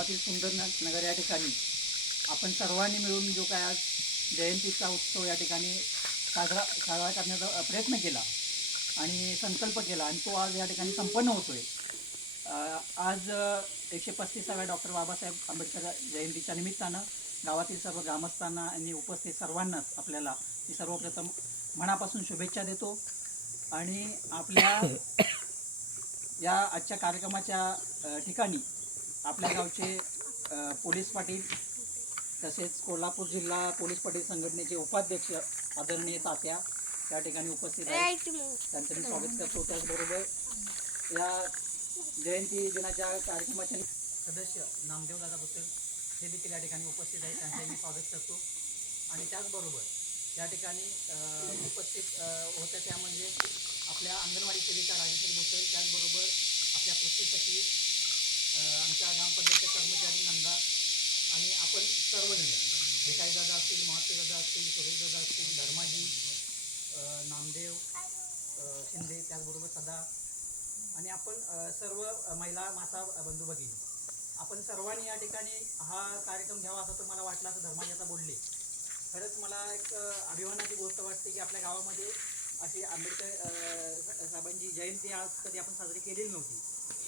गावातील सुंदर नगर या ठिकाणी आपण सर्वांनी मिळून जो काय आज जयंतीचा उत्सव या ठिकाणी साजरा करण्याचा प्रयत्न केला आणि संकल्प केला आणि तो आज या ठिकाणी संपन्न होतोय. आज 135व्या डॉक्टर बाबासाहेब आंबेडकर जयंतीच्या निमित्तानं गावातील सर्व ग्रामस्थांना आणि उपस्थित सर्वांनाच आपल्याला मी सर्वप्रथम मनापासून शुभेच्छा देतो. आणि आपल्या या आजच्या कार्यक्रमाच्या ठिकाणी आपल्या गावचे पोलीस पाटील तसेच कोल्हापूर जिल्हा पोलीस पाटील संघटनेचे उपाध्यक्ष आदरणीय तात्या या ठिकाणी उपस्थित आहेत. त्यांचं मी स्वागत करतो. त्याचबरोबर या जयंती दिनाच्या कार्यक्रमाचे सदस्य नामदेव दादा बुत्तर हे देखील या ठिकाणी उपस्थित आहेत. त्यांचंही मी स्वागत करतो. आणि त्याचबरोबर या ठिकाणी उपस्थित होत्या त्या म्हणजे आपल्या अंगणवाडी सेविका राजेश्री बुत्तर, त्याचबरोबर आपल्या कृषी सचिव, आमच्या ग्रामपंचायतचे कर्मचारी नंदा आणि आपण सर्वजण भिकाईदादा असतील, महातेदादा असतील, सुरेशदादा असतील, धर्माजी, नामदेव शिंदे, त्याचबरोबर सदा आणि आपण सर्व महिला माता बंधू भगिनी आपण सर्वांनी या ठिकाणी हा कार्यक्रम घ्यावा असं तर मला वाटलं. असं धर्माजी आता बोलले. खरंच मला एक अभिमानाची गोष्ट वाटते की आपल्या गावामध्ये अशी आंबेडकर साहेबांची जयंती आज कधी आपण साजरी केलेली नव्हती,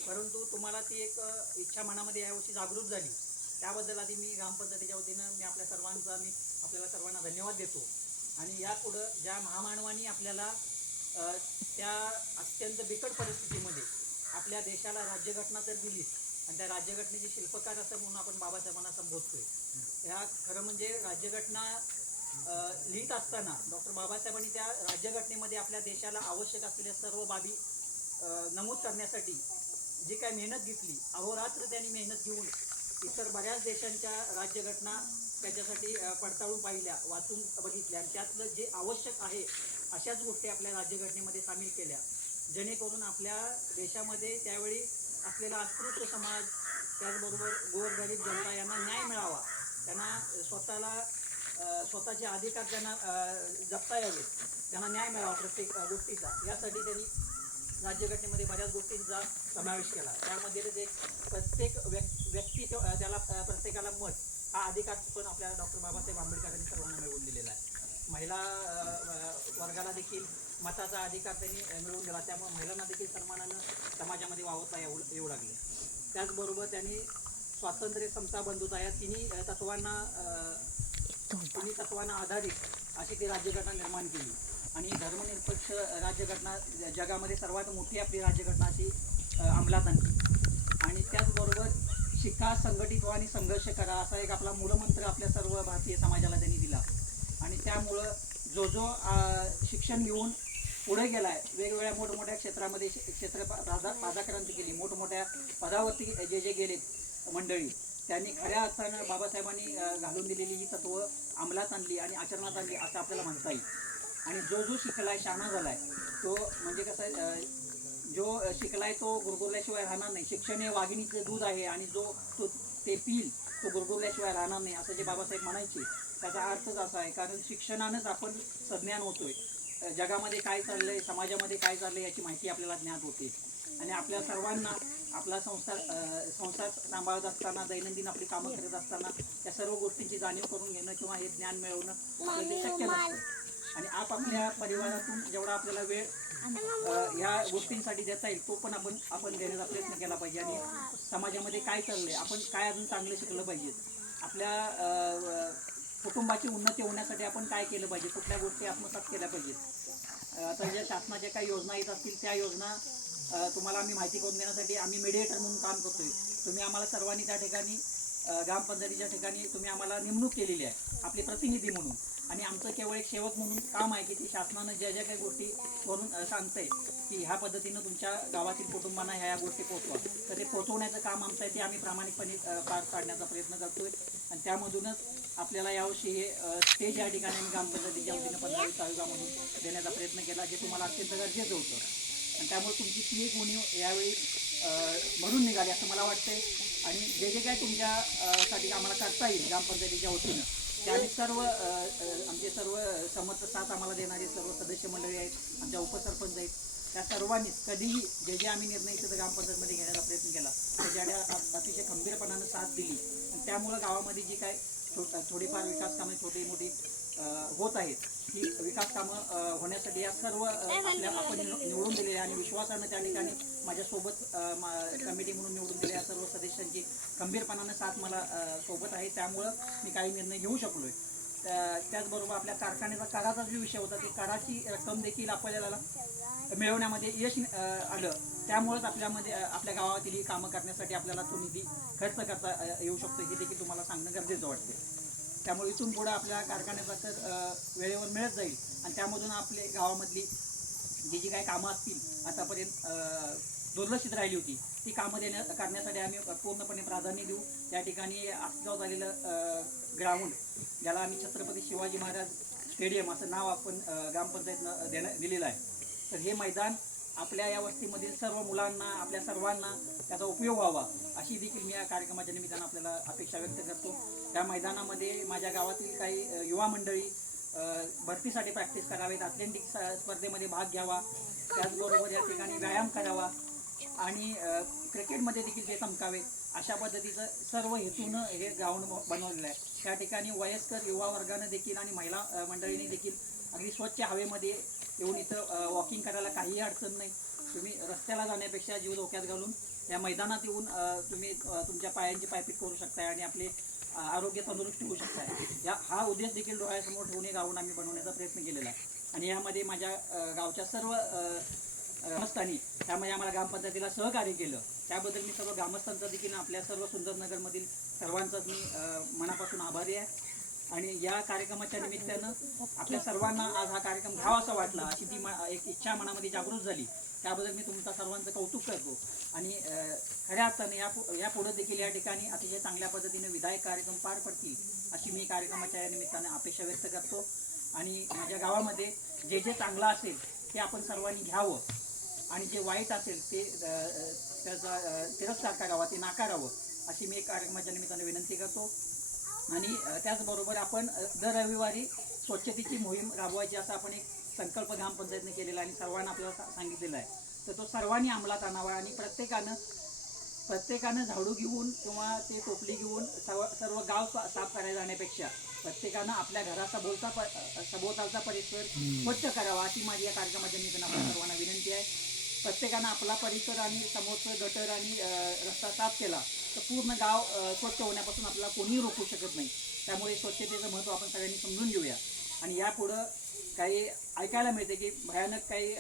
परंतु तुम्हाला ती एक इच्छा मनामध्ये यावर्षी जागृत झाली. त्याबद्दल आधी मी ग्रामपंचायतीच्या वतीनं मी आपल्याला सर्वांना धन्यवाद देतो. आणि यापुढं ज्या महामानवांनी आपल्याला त्या अत्यंत बिकट परिस्थितीमध्ये आपल्या देशाला राज्यघटना तर दिलीच आणि त्या राज्यघटनेचे शिल्पकार असं म्हणून आपण बाबासाहेबांना संबोधतोय. ह्या खरं म्हणजे राज्यघटना लिहित असताना डॉक्टर बाबासाहेबांनी त्या राज्यघटनेमध्ये आपल्या देशाला आवश्यक असलेल्या सर्व बाबी नमूद करण्यासाठी जी काय मेहनत घेतली, अहोरात्र त्यांनी मेहनत घेऊन इतर बऱ्याच देशांच्या राज्यघटना त्याच्यासाठी पडताळून पाहिल्या, वाचून बघितल्या आणि त्यातलं जे आवश्यक आहे अशाच गोष्टी आपल्या राज्यघटनेमध्ये सामील केल्या, जेणेकरून आपल्या देशामध्ये त्यावेळी असलेला अस्पृश्य समाज, त्याचबरोबर गोरगरीब जनता यांना न्याय मिळावा, त्यांना स्वतःचे अधिकार त्यांना जपता यावेत, त्यांना न्याय मिळावा प्रत्येक गोष्टीचा. यासाठी त्यांनी राज्यघटनेमध्ये बऱ्याच गोष्टींचा समावेश केला. त्यामध्येच एक प्रत्येक व्यक्ती त्याला प्रत्येकाला मत हा अधिकार पण आपल्या डॉक्टर बाबासाहेब आंबेडकरांनी सर्वांना मिळवून दिलेला आहे. महिला वर्गाला देखील मताचा अधिकार त्यांनी मिळवून दिला. त्यामुळे महिलांना देखील सन्मानानं समाजामध्ये वावरता येऊ लागले. त्याचबरोबर त्यांनी स्वातंत्र्य, समता, बंधुता या तिन्ही तत्वांना आधारित अशी ती राज्यघटना निर्माण केली. आणि धर्मनिरपेक्ष राज्यघटना जगामध्ये सर्वात मोठी आपली राज्यघटना अशी अंमलात आणली. आणि त्याचबरोबर शिका, संघटित व्हा आणि संघर्ष करा असा एक आपला मूलमंत्र आपल्या सर्व भारतीय समाजाला त्यांनी दिला. आणि त्यामुळं जो शिक्षण घेऊन पुढे गेला आहे, वेगवेगळ्या मोठमोठ्या क्षेत्रामध्ये पादाक्रांती केली, मोठमोठ्या पदावरती जे गेलेत मंडळी, त्यांनी खऱ्या अर्थानं बाबासाहेबांनी घालून दिलेली ही तत्व अंमलात आणली आणि आचरणात आणली असं आपल्याला म्हणता येईल. आणि जो शिकलाय, शहाणा झालाय, तो म्हणजे कसं आहे, जो शिकलाय तो गुरगुरल्याशिवाय राहणार नाही. शिक्षण हे वाघिणीचं दूध आहे आणि जो ते पिल तो गुरगुरल्याशिवाय राहणार नाही असं जे बाबासाहेब म्हणायचे, त्याचा अर्थच असा आहे. कारण शिक्षणानंच आपण सज्ञान होतोय. जगामध्ये काय चाललंय, समाजामध्ये काय चाललंय याची माहिती आपल्याला ज्ञात होते. आणि आपल्या सर्वांना आपला संसार सांभाळत असताना, दैनंदिन आपली कामं करत असताना या सर्व गोष्टींची जाणीव करून घेणं किंवा हे ज्ञान मिळवणं आपल्याला शक्य नसतं. आणि आपापल्या परिवारातून जेवढा आपल्याला वेळ ह्या गोष्टींसाठी देता येईल तो पण आपण देण्याचा प्रयत्न केला पाहिजे. आणि समाजामध्ये काय चाललंय, आपण काय अजून चांगलं शिकलं पाहिजे, आपल्या कुटुंबाची उन्नती होण्यासाठी आपण काय केलं पाहिजे, कुठल्या गोष्टी आत्मसात केल्या पाहिजेत. आता ज्या शासनाच्या काही योजना येत असतील त्या योजना तुम्हाला आम्ही माहिती करून देण्यासाठी आम्ही मीडिएटर म्हणून काम करतोय. तुम्ही आम्हाला सर्वांनी त्या ठिकाणी ग्रामपंचायतीच्या ठिकाणी तुम्ही आम्हाला नेमणूक केलेली आहे आपले प्रतिनिधी म्हणून. आणि आमचं केवळ एक सेवक म्हणून काम आहे की ती शासनानं ज्या काही गोष्टी करून सांगतंय की ह्या पद्धतीनं तुमच्या गावातील कुटुंबांना ह्या गोष्टी पोहोचवा, तर ते पोहोचवण्याचं काम आमचं आहे. ते आम्ही प्रामाणिकपणे पार पाडण्याचा प्रयत्न करतोय. आणि त्यामधूनच आपल्याला यावर्षी हे स्टेज या ठिकाणी आम्ही ग्रामपंचायतीच्या वतीनं 15 तालुक्यामधून देण्याचा प्रयत्न केला, जे तुम्हाला अत्यंत गरजेचं होतं. आणि त्यामुळे तुमची ती एक उणीव यावेळी भरून निघाली असं मला वाटतंय. आणि जे काय तुमच्यासाठी आम्हाला करता येईल ग्रामपंचायतीच्या वतीनं ते आम्ही आमचे सर्व समर्थ साथ आम्हाला देणारे सर्व सदस्य मंडळी आहेत, आमच्या उपसरपंच आहेत, त्या सर्वांनीच कधीही जे जे आम्ही निर्णय इथं ग्रामपंचायतमध्ये घेण्याचा प्रयत्न केला त्याच्या अतिशय खंबीरपणानं साथ दिली. आणि त्यामुळं गावामध्ये जी काय थोडीफार विकास कामं छोटी मोठी होत आहेत, ही विकास कामं होण्यासाठी या सर्व आपल्या आपण निवडून दिलेल्या आणि विश्वासानं त्या ठिकाणी माझ्यासोबत कमिटी म्हणून निवडून दिलेल्या सर्व सदस्यांची खंबीरपणानं साथ मला सोबत आहे. त्यामुळं मी काही निर्णय घेऊ शकलो आहे. त्याचबरोबर आपल्या कारखान्याचा कराचा जो विषय होता, ती कराची रक्कम देखील आपल्याला मिळवण्यामध्ये यश आलं. त्यामुळेच आपल्या गावातील ही कामं करण्यासाठी आपल्याला तो निधी खर्च करता येऊ शकतो, हे देखील तुम्हाला सांगणं गरजेचं वाटते. त्यामुळे इथून पुढं आपल्या कारखान्याचा तर वेळेवर मिळत जाईल आणि त्यामधून आपल्या गावामधली जी काही कामं असतील आतापर्यंत दुर्लक्षित राहिली होती, ती कामं करण्यासाठी आम्ही पूर्णपणे प्राधान्य देऊ. त्या ठिकाणी आसगाव झालेलं ग्राउंड, ज्याला आम्ही छत्रपती शिवाजी महाराज स्टेडियम असं नाव आपण ग्रामपंचायतनं दिलेलं आहे, तर हे मैदान आपल्या या वस्तीमधील सर्व मुलांना, आपल्या सर्वांना त्याचा उपयोग व्हावा अशी देखील मी या कार्यक्रमाच्या निमित्तानं आपल्याला अपेक्षा व्यक्त करतो. त्या मैदानामध्ये माझ्या गावातील काही युवा मंडळी भरतीसाठी प्रॅक्टिस करावेत, ॲथलेटिक स्पर्धेमध्ये भाग घ्यावा, त्याचबरोबर या ठिकाणी व्यायाम करावा आणि क्रिकेटमध्ये देखील ते चमकावेत, अशा पद्धतीचं सर्व हेतूनं हे ग्राउंड बनवलेलं आहे. त्या ठिकाणी वयस्कर युवा वर्गानं देखील आणि महिला मंडळींनी देखील अगदी स्वच्छ हवेमध्ये येऊन इथं वॉकिंग करायला काहीही अडचण नाही. तुम्ही रस्त्याला जाण्यापेक्षा जीव धोक्यात घालून या मैदानात येऊन तुम्ही तुमच्या पायांची पायपीट करू शकताय आणि आपले आरोग्य तंदुरुस्त होऊ शकताय. हा उद्देश देखील डोळ्यासमोर ठेवून हे ग्राउंड आम्ही बनवण्याचा प्रयत्न केलेला आहे. आणि यामध्ये माझ्या गावच्या सर्व ग्रामस्थांनी त्यामध्ये आम्हाला ग्रामपंचायतीला सहकार्य केलं, त्याबद्दल मी सर्व ग्रामस्थांचा देखील आपल्या सर्व सुंदरनगरमधील सर्वांचाच मी मनापासून आभारी आहे. आणि या कार्यक्रमाच्या निमित्तानं आपल्या सर्वांना आज हा कार्यक्रम घ्यावा असा वाटला, अशी ती एक इच्छा मनामध्ये जागृत झाली, त्याबद्दल मी तुमचा सर्वांचं कौतुक करतो. आणि खऱ्या अर्थाने यापुढे देखील या ठिकाणी अतिशय चांगल्या पद्धतीने विधायक कार्यक्रम पार पडतील अशी मी कार्यक्रमाच्या निमित्ताने अपेक्षा व्यक्त करतो. आणि माझ्या गावामध्ये जे जे चांगलं असेल ते आपण सर्वांनी घ्यावं आणि जे वाईट असेल ते त्याचा तिरस्कार करावा, ते नाकारावं अशी मी कार्यक्रमाच्या निमित्ताने विनंती करतो. आणि त्याचबरोबर आपण दर रविवारी स्वच्छतेची मोहीम राबवायची असा आपण एक संकल्प ग्रामपंचायतने केलेला आणि सर्वांना आपल्याला सांगितलेला आहे. तर तो सर्वांनी अंमलात आणावा आणि प्रत्येकानं झाडू घेऊन किंवा ते टोपली घेऊन सर्व गाव साफ करायला जाण्यापेक्षा प्रत्येकानं आपल्या सभोवतालचा परिसर स्वच्छ करावा अशी माझी या कार्यक्रमाच्या निमित्तानं आपल्या सर्वांना विनंती आहे. प्रत्येकानं आपला परिसर आणि समोरचं गटर आणि रस्ता साफ केला तर पूर्ण गाव स्वच्छ होण्यापासून आपल्याला कोणीही रोखू शकत नाही. त्यामुळे स्वच्छतेचं महत्त्व आपण सगळ्यांनी समजून घेऊया. आणि यापुढं काही ऐकायला मिळते की भयानक काही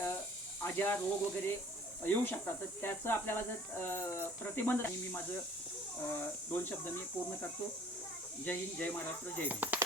आजार रोग वगैरे येऊ शकतात, तर त्याचं आपल्याला जर प्रतिबंध मी माझं 2 शब्द मी पूर्ण करतो. जय हिंद, जय महाराष्ट्र, जय हिंद.